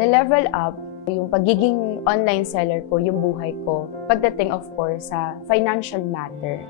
Na-level up yung pagiging online seller ko, yung buhay ko, pagdating of course sa financial matter.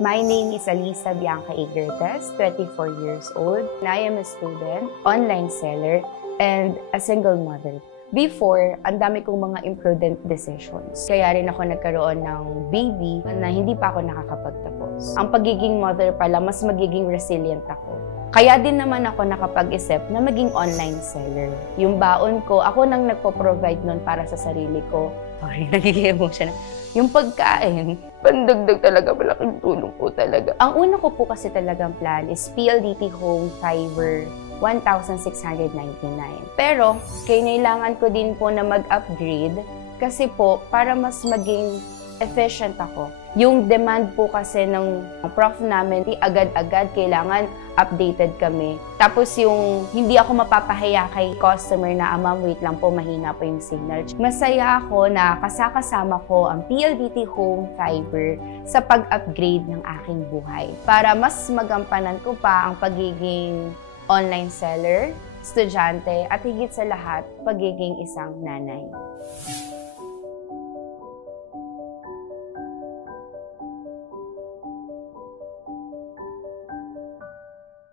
My name is Alisa Bianca Igertes, 24 years old. I am a student, online seller, and a single mother. Before, ang dami kong mga imprudent decisions. Kaya rin ako nagkaroon ng baby na hindi pa ako nakakapagtapos. Ang pagiging mother pala, mas magiging resilient ako. Kaya din naman ako nakapag-isip na maging online seller. Yung baon ko, ako nang nagpo-provide nun para sa sarili ko. Sorry, nagiging-emotion na. Yung pagkain, pandagdag talaga, malaking tulong po talaga. Ang una ko po kasi talagang plan is PLDT Home Fiber 1,699. Pero, kailangan ko din po na mag-upgrade kasi po, para mas maging efficient ako. Yung demand po kasi ng prof namin, agad-agad kailangan updated kami. Tapos yung hindi ako mapapahiya kay customer na, ma'am, wait lang po, mahina po yung signal. Masaya ako na kasama ko ang PLDT Home Fiber sa pag-upgrade ng aking buhay. Para mas magampanan ko pa ang pagiging online seller, estudyante, at higit sa lahat, pagiging isang nanay.